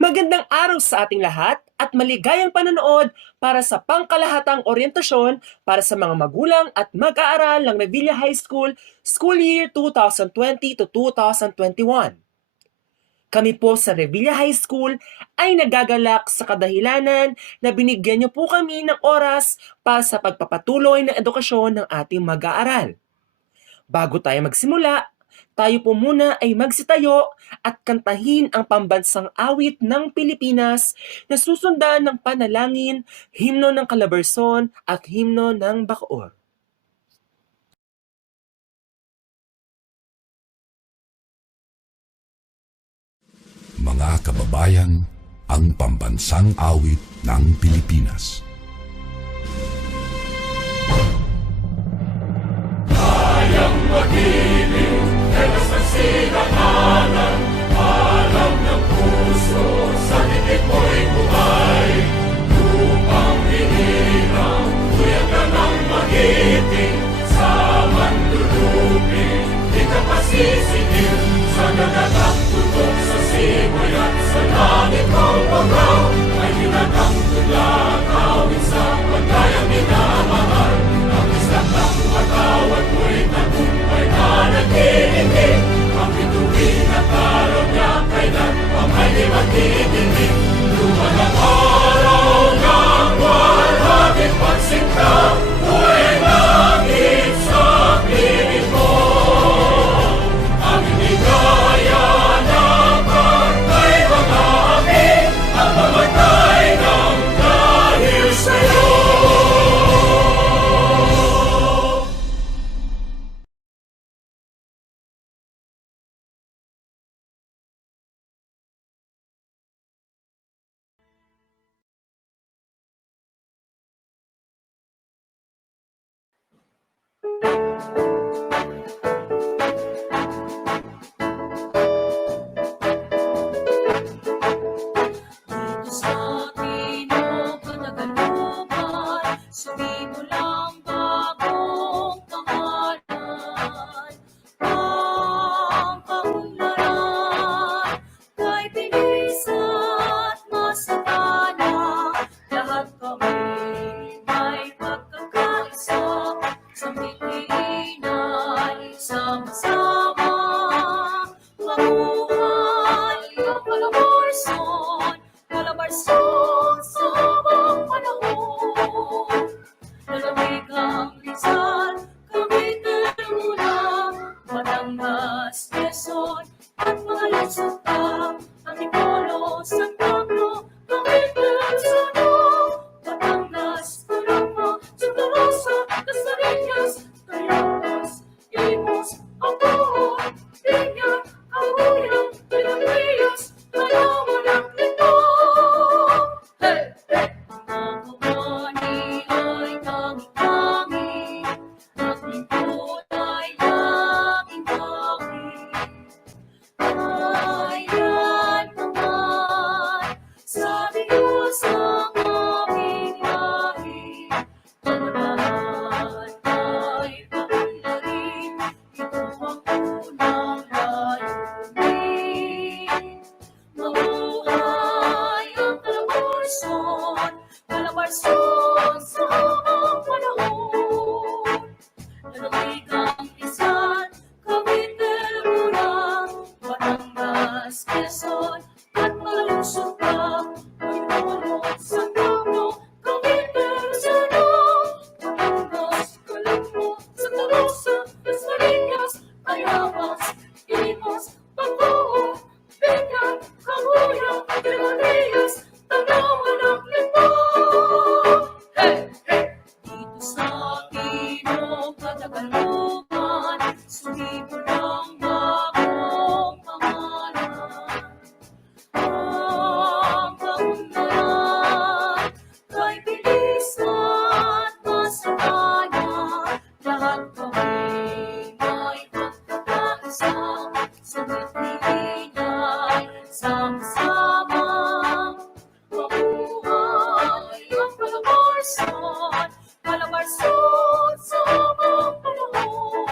Magandang araw sa ating lahat at maligayang panonood para sa pangkalahatang oryentasyon para sa mga magulang at mag-aaral ng Revilla High School School Year 2020 to 2021. Kami po sa Revilla High School ay nagagalak sa kadahilanan na binigyan niyo po kami ng oras para sa pagpapatuloy ng edukasyon ng ating mag-aaral. Bago tayo magsimula, tayo po muna ay magsitayo at kantahin ang pambansang awit ng Pilipinas na susundan ng panalangin, himno ng Calabarzon at himno ng Bacoor. Mga kababayan, ang pambansang awit ng Pilipinas. Kayang magiliw, telas ng sinakanan, alam ng puso, sa dikit mo'y buhay. Lupang hinirang, tuyag ka ng magiting, sa manlulupin, di ka pasisitil, sa nagatak tutok sa simoy at sa langit mong pagaw, ay hinatang tulad, awit sa pagkayang minamahal, ang isang ng matawad mo'y tagumpay na nagtitindig, ang bituin at araw niya kailan pa may di magtitindig. Luman ang araw ng walhaging pagsinta, buhay langit sa piling mo. Ang inigaya na pagkay mga amin, ang mamatay ng dahil sa'yo. Dito sa atin o Panagalupan, sumimulang bagong pangalan. Ang kaunlaran kay bilis at masagana, lahat kami may pagkakaisa, sa Pilipinay sama-sama. Mabuhay ang Calabarzon, Calabarzon sa mga panahon. Nalamig ang Rizal, Cavite, Laguna, Batangas, Quezon, at mga lungsod pa, Antipolo, San Pablo, Cavite, Luzon, Batangas, Calamba, Santa Rosa, Dasmariñas, Tayabas, Imus, Bacoor, Piña, Cabuya, Villarreal, Palawan at Lindol. Hey, hey! Ang kumani ay tanging-tangi, at lingkod ay laging-laging. Ayan naman sa Diyos ang aming lahi, talagang ay paunlarin, ito ang unang layunin. Mabuhay ang Calabarzon, Calabarzon sa mga panahon. Nalamig ang Rizal, Cavite, Laguna, Batangas, Quezon, at mga lungsod pa, Antipolo, San Pablo, Cavite, Luzon, Batangas, Calamba, Santa Rosa, Dasmariñas, Tayabas, Imus, Bacoor, Piña, Cabuya, Villarreal, Palawan at Lindol. Hey, hey! Dito sa atin o Panagalupan, sumimulang bagong pangalan. Ang kaunlaran kay bilis at masagana, lahat kami may pagkakaisa, sa Pilipinay sama-sama. Mabuhay ang Calabarzon, Calabarzon sa mga panahon.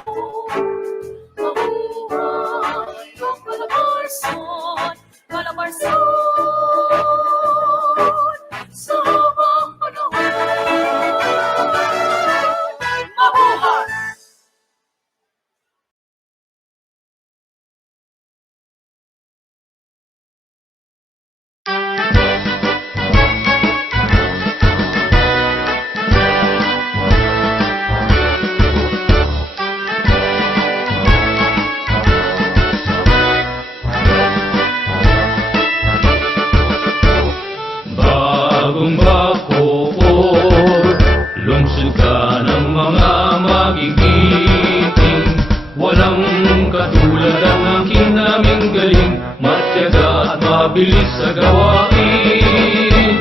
Walang katulad ang aking naming galing, matyaga at mabilis sa gawain.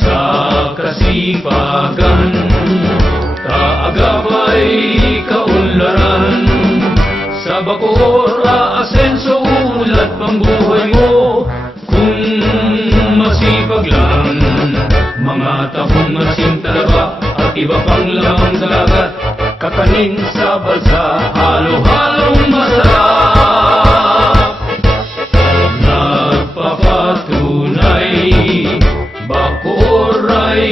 Sa kasipagan, kaagapay kaunlaran. Sa Bacoor, aasenso, ulat pang buhay mo. Kung masipag lang, mga tahong asin talaga at iba pang lamang dagat. Kakanin sa balsa, halo-halong masarap. Nagpapatunay, Bacoor ay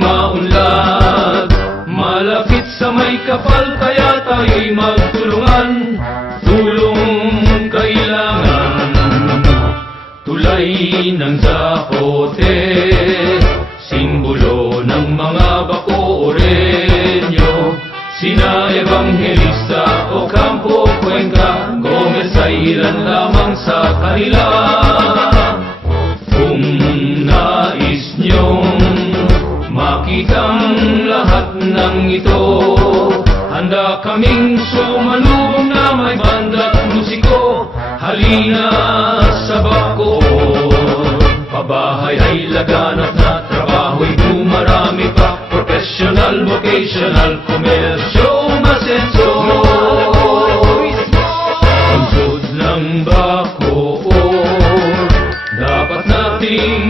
maunlad. Malapit sa may kapal, kaya tayo'y magtulungan. Tulong kailangan, tulay ng zapote, simbolo ng mga Bacooreño. Sina Evangelista Ocampo Cuenca, Gomez ay ilan lamang sa kanila. Kung nais niyong makitang lahat ng ito, handa kaming sumanubong na may banda't musiko. Halina sa Bacoor, pabahay ay laganap na, trabaho'y dumarami pa. Professional, vocational, komersyo, masenso. Pansod ng Bacoor, dapat nating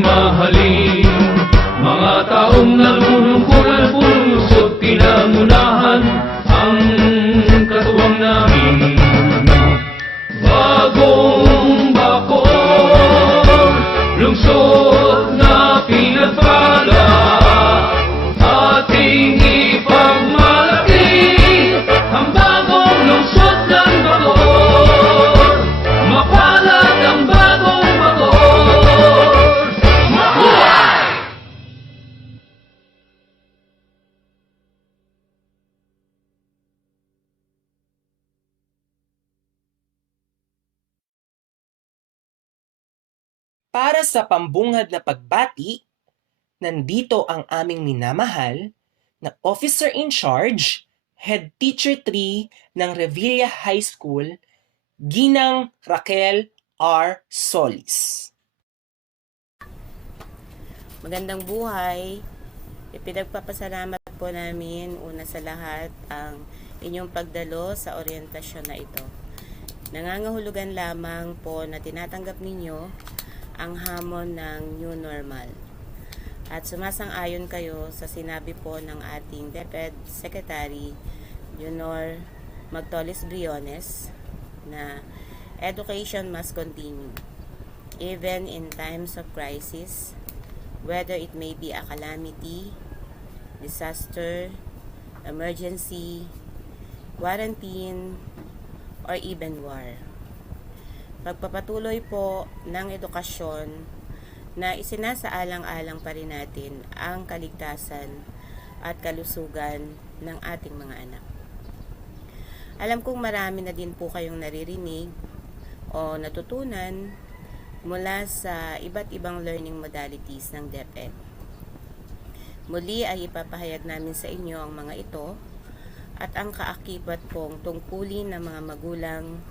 mahalin. Mga taong nalulungkulan, pulusot, pinangunahan ang katuwang namin. Bagong Bacoor, lungsod na pinagpala, ating ipagmalaki ang bagong lungsod ng Bacoor. Mapalad ang bagong Bacoor. Mabuhay! Para sa pambungad na pagbati, nandito ang aming minamahal na Officer in Charge, Head Teacher 3 ng Revilla High School, Ginang Raquel R. Solis. Magandang buhay. Ipinagpapasalamat po namin una sa lahat ang inyong pagdalo sa oryentasyon na ito. Nangangahulugan lamang po na tinatanggap ninyo ang hamon ng new normal. At sumasang-ayon kayo sa sinabi po ng ating DepEd Secretary Leonor Magtolis Briones na education must continue even in times of crisis, whether it may be a calamity, disaster, emergency, quarantine, or even war. Pagpapatuloy po ng edukasyon na isinasaalang-alang pa rin natin ang kaligtasan at kalusugan ng ating mga anak. Alam kong marami na din po kayong naririnig o natutunan mula sa iba't ibang learning modalities ng DepEd. Muli ay ipapahayag namin sa inyo ang mga ito at ang kaakibat pong tungkulin ng mga magulang,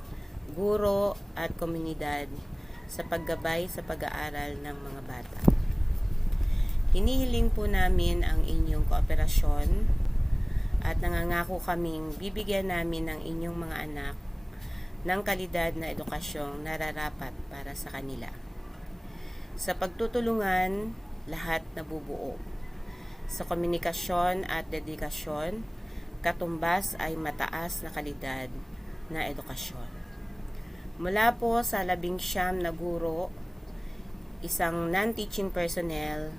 guro at komunidad sa paggabay sa pag-aaral ng mga bata. Hinihiling po namin ang inyong kooperasyon at nangangako kaming bibigyan namin ng inyong mga anak ng kalidad na edukasyong nararapat para sa kanila. Sa pagtutulungan, lahat nabubuo. Sa komunikasyon at dedikasyon, katumbas ay mataas na kalidad na edukasyon. Mula po sa 19 na guro, isang non-teaching personnel,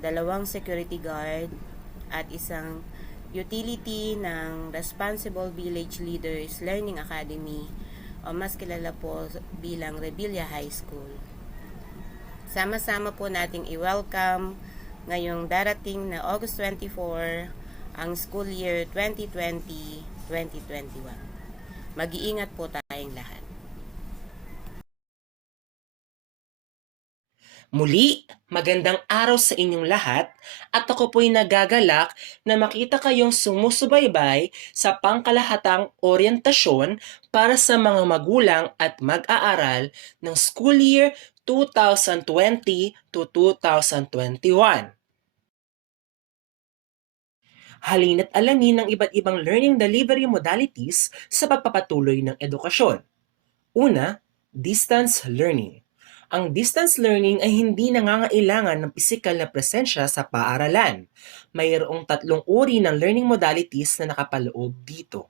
2 security guard, at isang utility ng Responsible Village Leaders Learning Academy o mas kilala po bilang Revilla High School. Sama-sama po nating i-welcome ngayong darating na August 24 ang school year 2020-2021. Mag-iingat po tayong lahat. Muli, magandang araw sa inyong lahat at ako po'y nagagalak na makita kayong sumusubaybay sa pangkalahatang oryentasyon para sa mga magulang at mag-aaral ng school year 2020 to 2021. Halina't alamin ang iba't ibang learning delivery modalities sa pagpapatuloy ng edukasyon. Una, distance learning. Ang distance learning ay hindi nangangailangan ng pisikal na presensya sa paaralan. Mayroong 3 uri ng learning modalities na nakapaloob dito.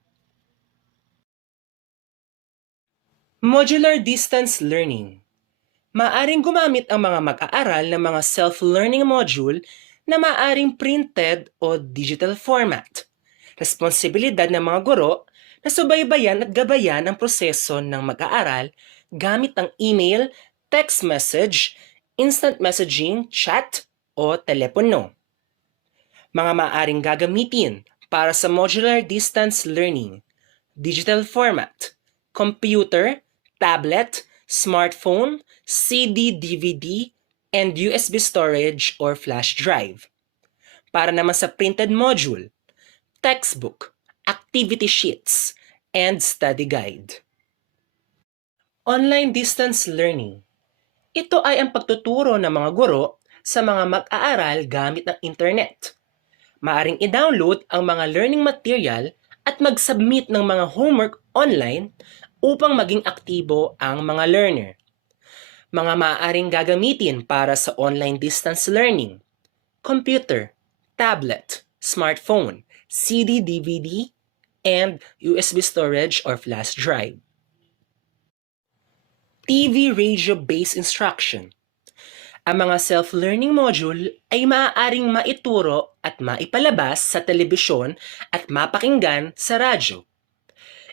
Modular distance learning. Maaring gumamit ang mga mag-aaral ng mga self-learning module na maaring printed o digital format. Responsibilidad ng mga guro na subaybayan at gabayan ang proseso ng mag-aaral gamit ang email, text message, instant messaging, chat, o telepono. Mga maaaring gagamitin para sa modular distance learning: digital format, computer, tablet, smartphone, CD-DVD, and USB storage or flash drive. Para naman sa printed module, textbook, activity sheets, and study guide. Online distance learning. Ito ay ang pagtuturo ng mga guro sa mga mag-aaral gamit ang internet. Maaring i-download ang mga learning material at mag-submit ng mga homework online upang maging aktibo ang mga learner. Mga maaaring gagamitin para sa online distance learning: computer, tablet, smartphone, CD-DVD, and USB storage or flash drive. TV radio-based instruction. Ang mga self-learning module ay maaaring maituro at maipalabas sa telebisyon at mapakinggan sa radyo.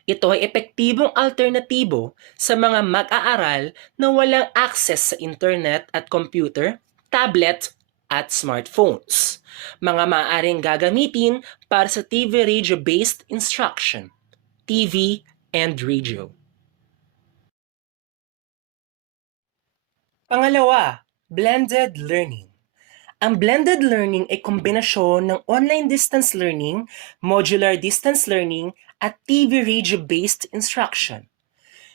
Ito ay epektibong alternatibo sa mga mag-aaral na walang access sa internet at computer, tablet, at smartphones. Mga maaaring gagamitin para sa TV radio-based instruction, TV and radio. Pangalawa, blended learning. Ang blended learning ay kombinasyon ng online distance learning, modular distance learning, at TV radio-based instruction.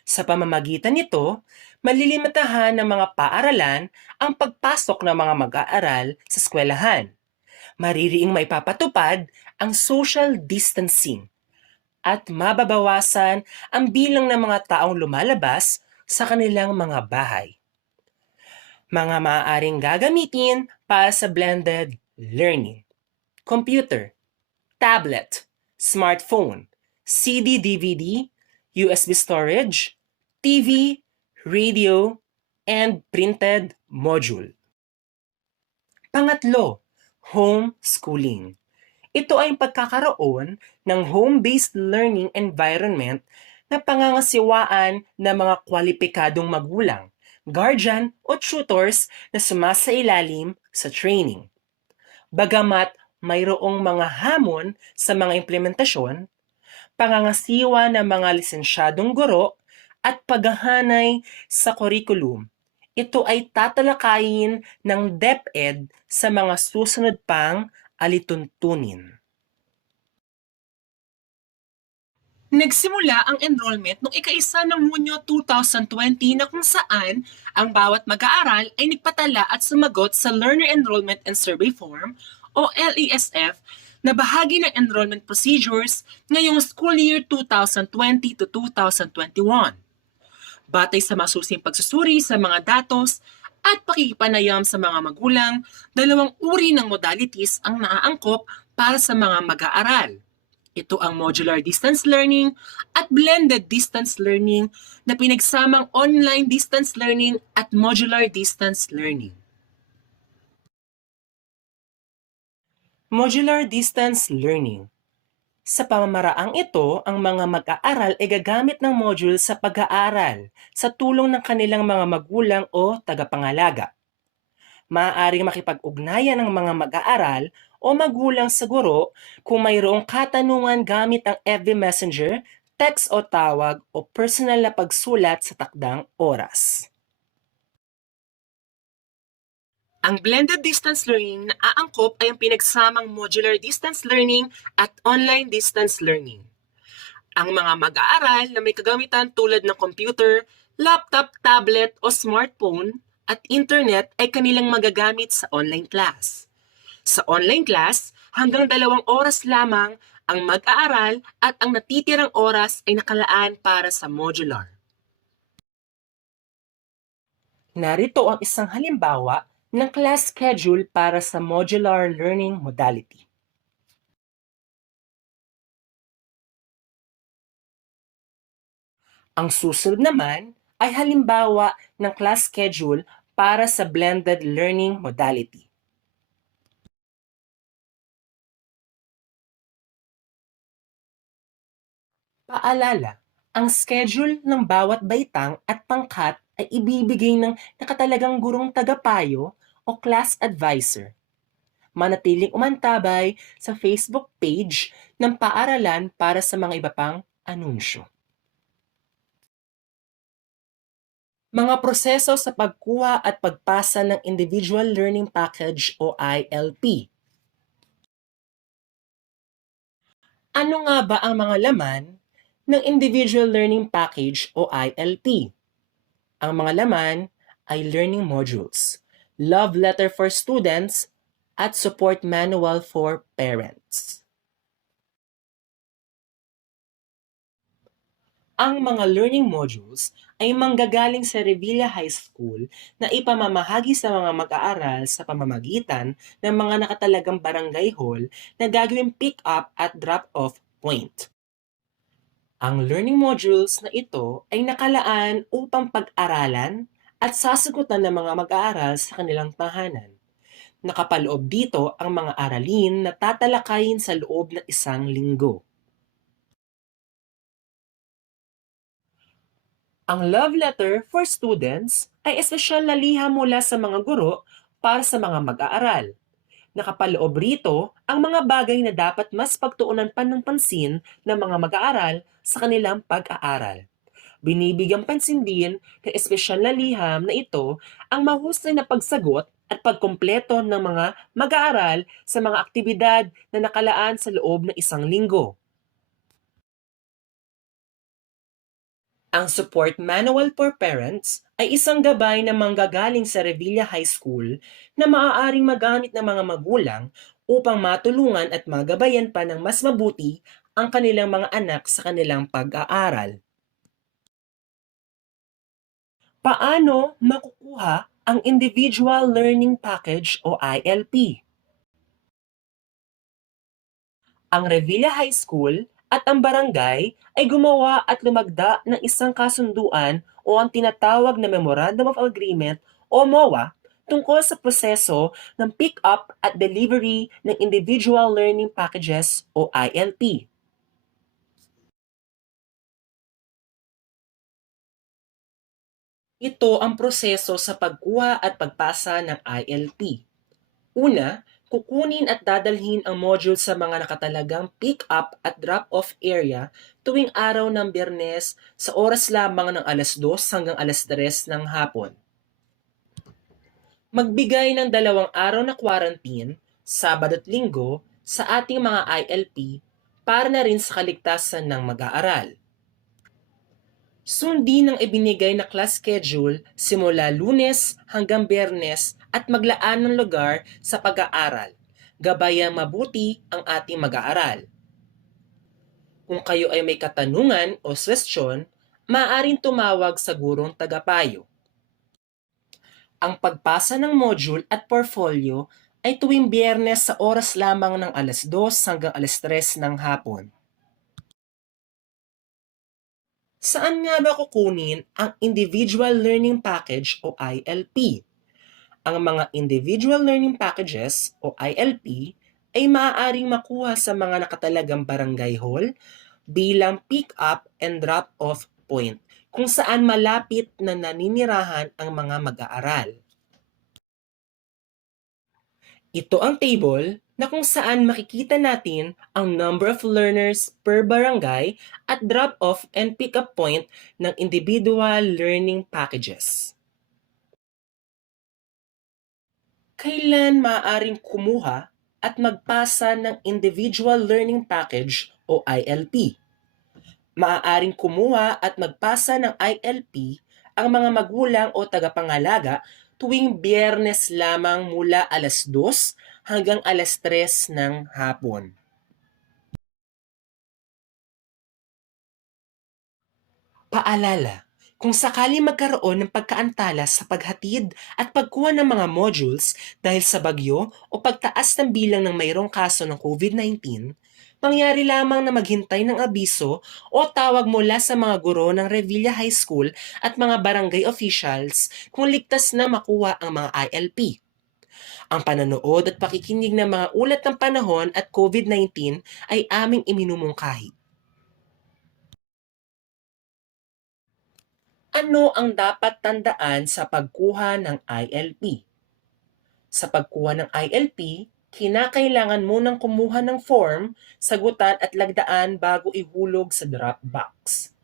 Sa pamamagitan nito, malilimitahan ng mga paaralan ang pagpasok ng mga mag-aaral sa eskwelahan. Maririing maipapatupad ang social distancing at mababawasan ang bilang ng mga taong lumalabas sa kanilang mga bahay. Mga maaaring gagamitin para sa blended learning: computer, tablet, smartphone, CD-DVD, USB storage, TV, radio, and printed module. Pangatlo, homeschooling. Ito ay pagkakaroon ng home-based learning environment na pangangasiwaan ng mga kwalipikadong magulang, guardian o tutors na sumasailalim sa training. Bagamat mayroong mga hamon sa mga implementasyon, pangangasiwa ng mga lisensyadong guro at paghahanay sa curriculum, ito ay tatalakayin ng DepEd sa mga susunod pang alituntunin. Nagsimula ang enrollment noong ika-1 ng Hunyo 2020 na kung saan ang bawat mag-aaral ay nagpatala at sumagot sa Learner Enrollment and Survey Form o LESF na bahagi ng enrollment procedures ngayong school year 2020 to 2021. Batay sa masusing pagsusuri sa mga datos at pakikipanayam sa mga magulang, 2 uri ng modalities ang naaangkop para sa mga mag-aaral. Ito ang modular distance learning at blended distance learning na pinagsamang online distance learning at modular distance learning. Modular distance learning. Sa pamamaraang ito, ang mga mag-aaral ay gagamit ng module sa pag-aaral sa tulong ng kanilang mga magulang o tagapangalaga. Maaaring makipag-ugnayan ng mga mag-aaral o magulang sa guro kung mayroong katanungan gamit ang FB Messenger, text o tawag o personal na pagsulat sa takdang oras. Ang blended distance learning na aangkop ay ang pinagsamang modular distance learning at online distance learning. Ang mga mag-aaral na may kagamitan tulad ng computer, laptop, tablet o smartphone at internet ay kanilang magagamit sa online class. Sa online class, hanggang 2 oras lamang ang mag-aaral at ang natitirang oras ay nakalaan para sa modular. Narito ang isang halimbawa ng class schedule para sa modular learning modality. Ang susunod naman ay halimbawa ng class schedule para sa blended learning modality. Paalala, ang schedule ng bawat baitang at pangkat ay ibibigay ng nakatalagang gurong tagapayo o class advisor. Manatiling umantabay sa Facebook page ng paaralan para sa mga iba pang anunsyo. Mga proseso sa pagkuha at pagpasa ng Individual Learning Package o ILP. Ano nga ba ang mga laman ng Individual Learning Package o ILP? Ang mga laman ay learning modules, love letter for students, at support manual for parents. Ang mga learning modules ay manggagaling sa Revilla High School na ipamamahagi sa mga mag-aaral sa pamamagitan ng mga nakatalagang barangay hall na gagawing pick-up at drop-off point. Ang learning modules na ito ay nakalaan upang pag-aralan at sasagutan ng mga mag-aaral sa kanilang tahanan. Nakapaloob dito ang mga aralin na tatalakayin sa loob ng 1 linggo. Ang love letter for students ay espesyal na liham mula sa mga guro para sa mga mag-aaral. Nakapaloob rito ang mga bagay na dapat mas pagtuunan pa ng pansin ng mga mag-aaral sa kanilang pag-aaral. Binibigyang pansin din ng espesyal na liham na ito ang mahusay na pagsagot at pagkumpleto ng mga mag-aaral sa mga aktibidad na nakalaan sa loob ng 1 linggo. Ang Support Manual for Parents ay isang gabay na manggagaling sa Revilla High School na maaaring magamit ng mga magulang upang matulungan at magabayan pa ng mas mabuti ang kanilang mga anak sa kanilang pag-aaral. Paano makukuha ang Individual Learning Package o ILP? Ang Revilla High School at ang barangay ay gumawa at lumagda ng isang kasunduan o ang tinatawag na Memorandum of Agreement o MOA tungkol sa proseso ng pick-up at delivery ng Individual Learning Packages o ILP. Ito ang proseso sa pagkuha at pagpasa ng ILP. Una, kukunin at dadalhin ang module sa mga nakatalagang pick-up at drop-off area tuwing araw ng Biyernes sa oras lamang ng 2:00 hanggang 3:00 ng hapon. Magbigay ng 2 araw na quarantine, Sabado at Linggo, sa ating mga ILP para na rin sa kaligtasan ng mag-aaral. Sundin ang ibinigay na class schedule simula Lunes hanggang Biyernes at maglaan ng lugar sa pag-aaral. Gabayang mabuti ang ating mag-aaral. Kung kayo ay may katanungan o suwestyon, maaaring tumawag sa gurong tagapayo. Ang pagpasa ng module at portfolio ay tuwing Biyernes sa oras lamang ng 2:00 hanggang 3:00 ng hapon. Saan nga ba kukunin ang Individual Learning Package o ILP? Ang mga Individual Learning Packages o ILP ay maaaring makuha sa mga nakatalagang barangay hall bilang pick-up and drop-off point kung saan malapit na naninirahan ang mga mag-aaral. Ito ang table na kung saan makikita natin ang number of learners per barangay at drop-off and pick-up point ng individual learning packages. Kailan maaaring kumuha at magpasa ng Individual Learning Package o ILP? Maaaring kumuha at magpasa ng ILP ang mga magulang o tagapangalaga tuwing Biyernes lamang mula alas 2 hanggang alas 3 ng hapon. Paalala, kung sakali magkaroon ng pagkaantala sa paghatid at pagkuha ng mga modules dahil sa bagyo o pagtaas ng bilang ng mayroong kaso ng COVID-19, mangyari lamang na maghintay ng abiso o tawag mula sa mga guro ng Revilla High School at mga barangay officials kung ligtas na makuha ang mga ILP. Ang panonood at pakikinig ng mga ulat ng panahon at COVID-19 ay aming iminumungkahi. Ano ang dapat tandaan sa pagkuha ng ILP? Sa pagkuha ng ILP, kinakailangan munang kumuha ng form, sagutan at lagdaan bago ihulog sa drop box.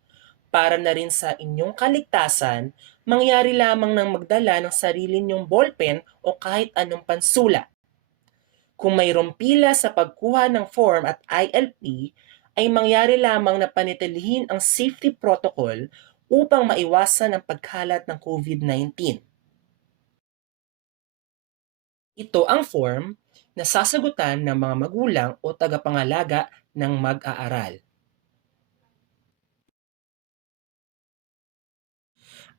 Para na rin sa inyong kaligtasan, mangyari lamang ng magdala ng sarili niyong ballpen o kahit anong pansulat. Kung mayroong pila sa pagkuha ng form at ILP, ay mangyari lamang na panitilihin ang safety protocol upang maiwasan ang pagkalat ng COVID-19. Ito ang form na sasagutan ng mga magulang o tagapangalaga ng mag-aaral.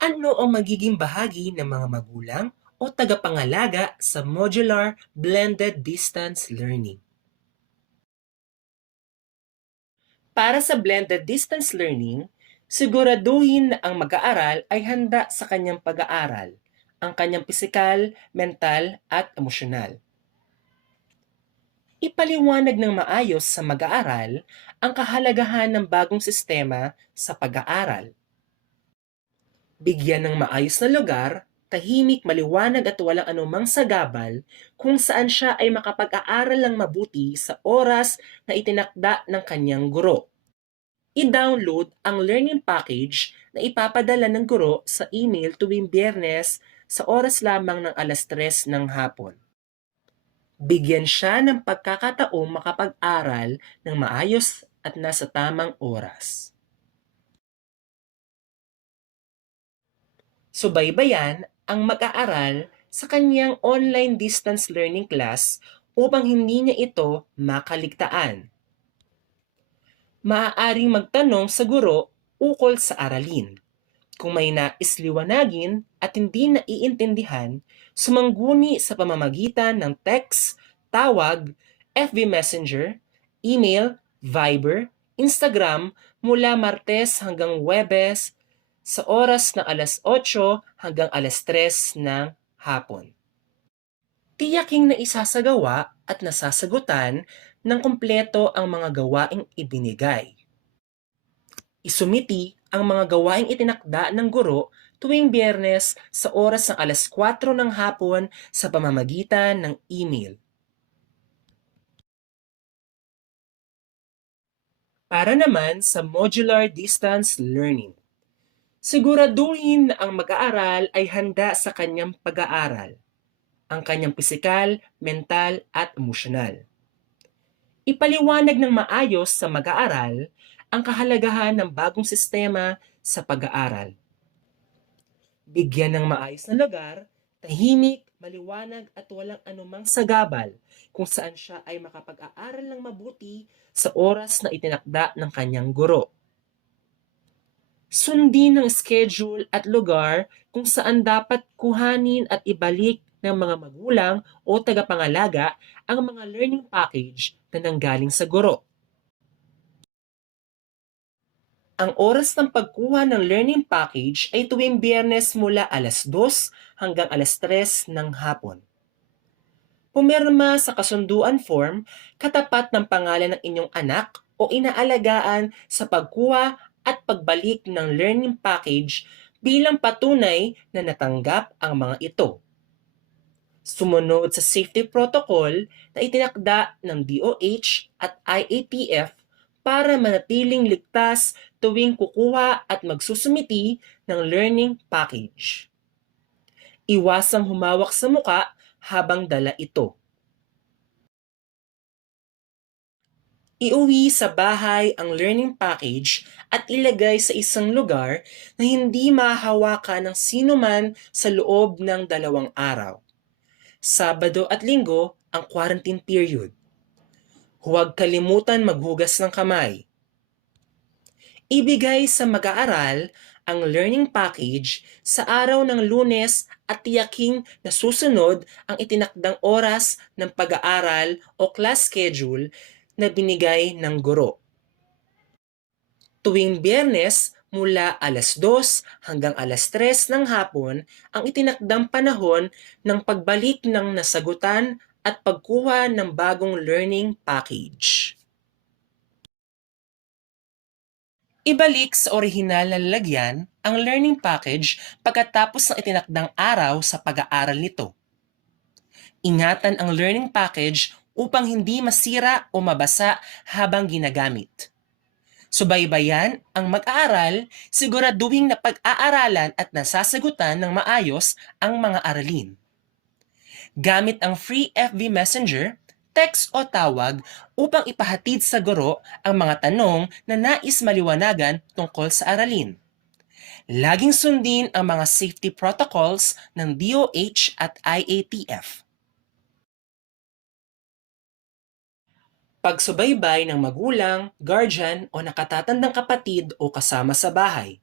Ano ang magiging bahagi ng mga magulang o tagapangalaga sa Modular Blended Distance Learning? Para sa Blended Distance Learning, siguraduhin na ang mag-aaral ay handa sa kanyang pag-aaral, ang kanyang pisikal, mental at emosyonal. Ipaliwanag ng maayos sa mag-aaral ang kahalagahan ng bagong sistema sa pag-aaral. Bigyan ng maayos na lugar, tahimik, maliwanag at walang anumang sagabal kung saan siya ay makapag-aaral ng mabuti sa oras na itinakda ng kanyang guro. I-download ang learning package na ipapadala ng guro sa email tuwing Biyernes sa oras lamang ng alas 3 ng hapon. Bigyan siya ng pagkakataong makapag-aral ng maayos at nasa tamang oras. Subaybayan ang mag-aaral sa kanyang online distance learning class upang hindi niya ito makaligtaan. Maaaring magtanong sa guro ukol sa aralin. Kung may nais liwanagin at hindi naiintindihan, sumangguni sa pamamagitan ng text, tawag, FB Messenger, email, Viber, Instagram mula Martes hanggang Huwebes sa oras ng alas 8 hanggang alas 3 ng hapon. Tiyaking na isasagawa at nasasagutan ng kumpleto ang mga gawaing ibinigay. Isumiti ang mga gawaing itinakda ng guro tuwing Biyernes sa oras ng alas 4 ng hapon sa pamamagitan ng email. Para naman sa Modular Distance Learning, siguraduhin na ang mag-aaral ay handa sa kanyang pag-aaral, ang kanyang pisikal, mental at emosyonal. Ipaliwanag ng maayos sa mag-aaral ang kahalagahan ng bagong sistema sa pag-aaral. Bigyan ng maayos na lugar, tahimik, maliwanag at walang anumang sagabal kung saan siya ay makapag-aaral ng mabuti sa oras na itinakda ng kanyang guro. Sundin ang schedule at lugar kung saan dapat kuhanin at ibalik ng mga magulang o tagapangalaga ang mga learning package na nanggaling sa guro. Ang oras ng pagkuha ng learning package ay tuwing Biyernes mula alas 2 hanggang alas 3 ng hapon. Pumirma sa kasunduan form katapat ng pangalan ng inyong anak o inaalagaan sa pagkuha at pagbalik ng learning package bilang patunay na natanggap ang mga ito. Sumunod sa safety protocol na itinakda ng DOH at IATF para manatiling ligtas tuwing kukuha at magsusumiti ng learning package. Iwasang humawak sa muka, habang dala ito. Iuwi sa bahay ang learning package at ilagay sa isang lugar na hindi mahahawakan ng sino man sa loob ng 2 araw. Sabado at Linggo ang quarantine period. Huwag kalimutan maghugas ng kamay. Ibigay sa mag-aaral ang learning package sa araw ng Lunes at tiyaking nasusunod ang itinakdang oras ng pag-aaral o class schedule na binigay ng guro. Tuwing Biyernes, mula 2:00 hanggang 3:00 ng hapon ang itinakdang panahon ng pagbalik ng nasagutan at pagkuha ng bagong learning package. Ibalik sa orihinal na lalagyan ang learning package pagkatapos ng itinakdang araw sa pag-aaral nito. Ingatan ang learning package upang hindi masira o mabasa habang ginagamit. Subaybayan ang mag-aaral, siguraduhin na pag-aaralan at nasasagutan ng maayos ang mga aralin. Gamit ang free FB Messenger, text o tawag upang ipahatid sa guro ang mga tanong na nais maliwanagan tungkol sa aralin. Laging sundin ang mga safety protocols ng DOH at IATF. Pagsubaybay ng magulang, guardian o nakatatandang kapatid o kasama sa bahay.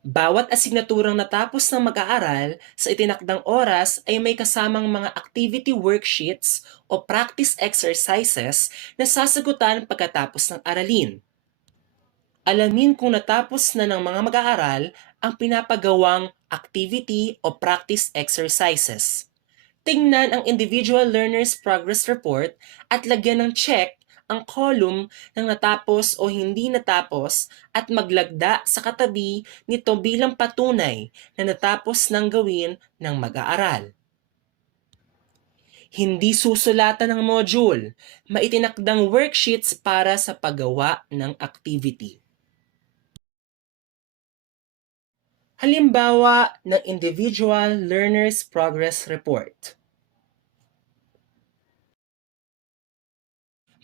Bawat asignaturang natapos ng mag-aaral sa itinakdang oras ay may kasamang mga activity worksheets o practice exercises na sasagutan pagkatapos ng aralin. Alamin kung natapos na ng mga mag-aaral ang pinapagawang activity o practice exercises. Tingnan ang Individual Learner's Progress Report at lagyan ng check ang column ng natapos o hindi natapos at maglagda sa katabi nito bilang patunay na natapos ng gawin ng mag-aaral. Hindi susulatan ng module, maitinakdang worksheets para sa paggawa ng activity. Halimbawa ng Individual Learner's Progress Report.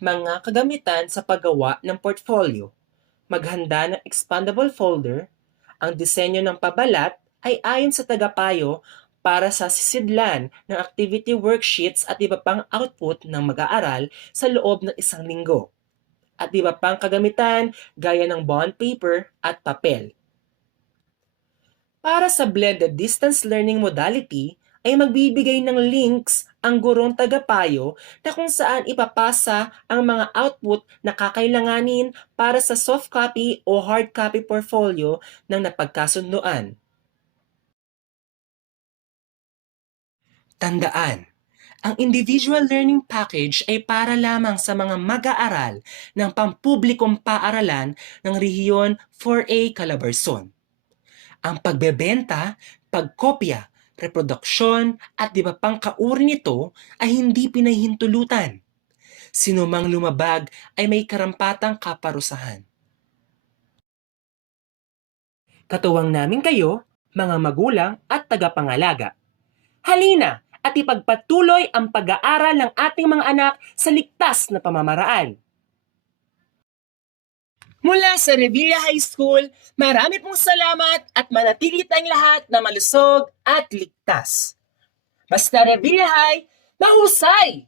Mga kagamitan sa paggawa ng portfolio. Maghanda ng expandable folder. Ang disenyo ng pabalat ay ayon sa tagapayo para sa sisidlan ng activity worksheets at iba pang output ng mag-aaral sa loob ng 1 linggo. At iba pang kagamitan gaya ng bond paper at papel. Para sa blended distance learning modality, ay magbibigay ng links ang gurong tagapayo na kung saan ipapasa ang mga output na kakailanganin para sa soft copy o hard copy portfolio ng napagkasunduan. Tandaan, ang individual learning package ay para lamang sa mga mag-aaral ng pampublikong paaralan ng Rehiyon 4A Calabarzon. Ang pagbebenta, pagkopya, reproduksyon at iba pang kauri nito ay hindi pinahintulutan. Sinumang lumabag ay may karampatang kaparusahan. Katuwang namin kayo, mga magulang at tagapangalaga. Halina at ipagpatuloy ang pag-aaral ng ating mga anak sa ligtas na pamamaraan. Mula sa Revilla High School, marami pong salamat at manatili tayong lahat na malusog at ligtas. Basta Revilla High, mahusay!